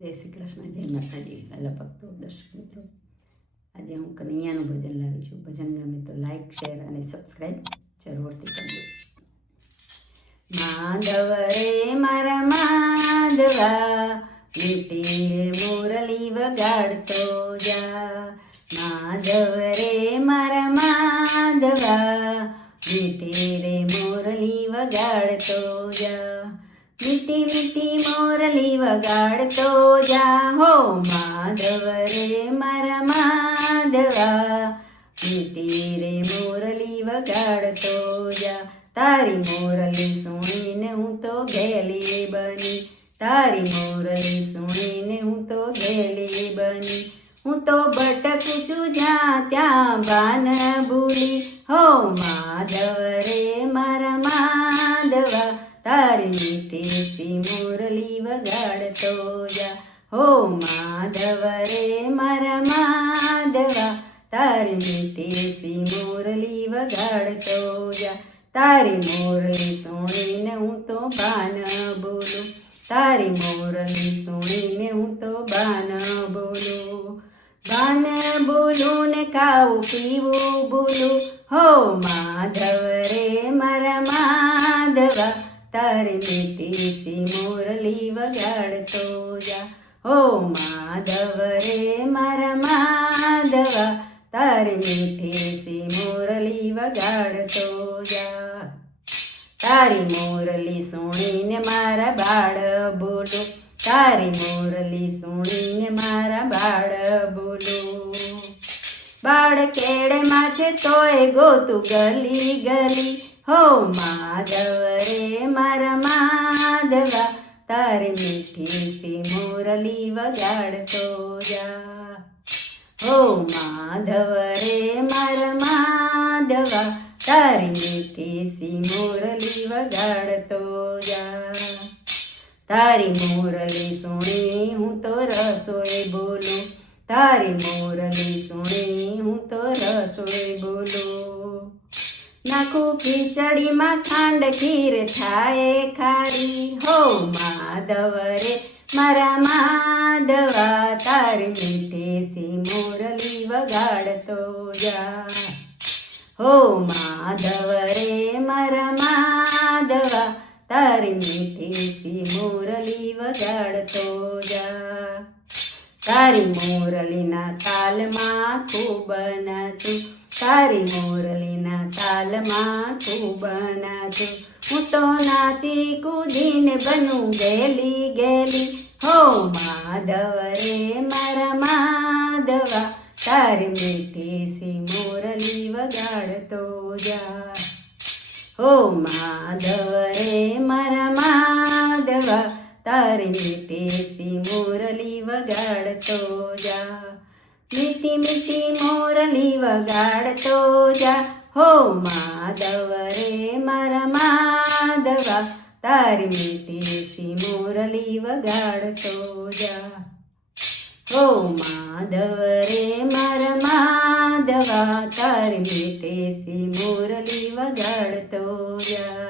જય શ્રી કૃષ્ણ, જય માતાજી, વહેલા ભક્તો, દર્શક મિત્રો. આજે હું કનૈયાનું ભજન લાવી છું. ભજન ગમે તો લાઈક, શેર અને સબસ્ક્રાઈબ જરૂરથી કરજો. માધવ રે મારા માધવા, મીઠી રે મુરલી વગાડતો જા. માધવ રે મારા માધવા, મીઠી રે મુરલી વગાડતો જા. મીઠી મીઠી મોરલી વગાડતો જા હો. માધવ રે મારા માધવા, મીઠી રે મોરલી વગાડતો જા. તારી મોરલી સુણીને હું તો ઘેલી બની, તારી મોરલી સુણીને હું તો ઘેલી બની. હું તો ભટકું છું જ્યાં ત્યાં બાન ભૂલી હો. માધવ રે મારા માધવા, તારી મીઠી સી મુરલી વગાડતો જા હો. માધવ રે મારા માધવા, તારી મીઠી સી મુરલી વગાડતો જા. તારી મોરલી સુણીને હું તો બાન બોલું, તારી મોરલી સુણીને હું તો બાન બોલું. બાન બોલું ને ખાવું પીવું બોલું હો. માધવ રે મારા માધવા, તારી મીઠી સી મોરલી વગાડતો જા હો. માધવ રે મારા માધવા, તારી મીઠી સી મોરલી વગાડતો જા. તારી મોરલી સુણીને મારા બાળ બોલો, તારી મોરલી સુણીને મારા બાળ બોલો. બાળ કેળમાં છે તોય ગોતું ગલી ગલી હો. માધવ રે મારા માધવા, તારી મીઠી સી મોરલી વગાડતો જા હો. માધવ રે મારા માધવા, તારી મીઠી સી મોરલી વગાડતો જા. તારી મોરલી સુણી હું તો રસોઈ બોલું, તારી મોરલી સુણી હું તો રસોઈ બોલું. નાખું ખીચડીમાં ખાંડ ખીર થાય ખારી હો. માધવ રે મારા માધવા, તારી મીઠી સી મોરલી વગાડતો જા હો. માધવ રે મારા માધવા, તારી મીઠી સી મોરલી વગાડતો જા. તારી મોરલીના તાલમાં ખૂબ નાચું, તારી મોરલીના તાલમાં ખૂબ નાચું. હું તો નાચી કૂદીને બનું ગેલી ગેલી હો. માધવ રે મારા માધવા, તારી મીઠી સી મોરલી વગાડતો જા હો. માધવ રે મારા માધવા, તારી મીઠી સી મોરલી વગાડતો જા. મીઠી મીઠી મોરલી વગાડતો જા હો. માધવ રે મારા માધવા, તારી મીઠી સી મોરલી વગાડતો જા હો. માધવ રે મારા માધવા, તારી મીઠી સી મોરલી વગાડતો જા.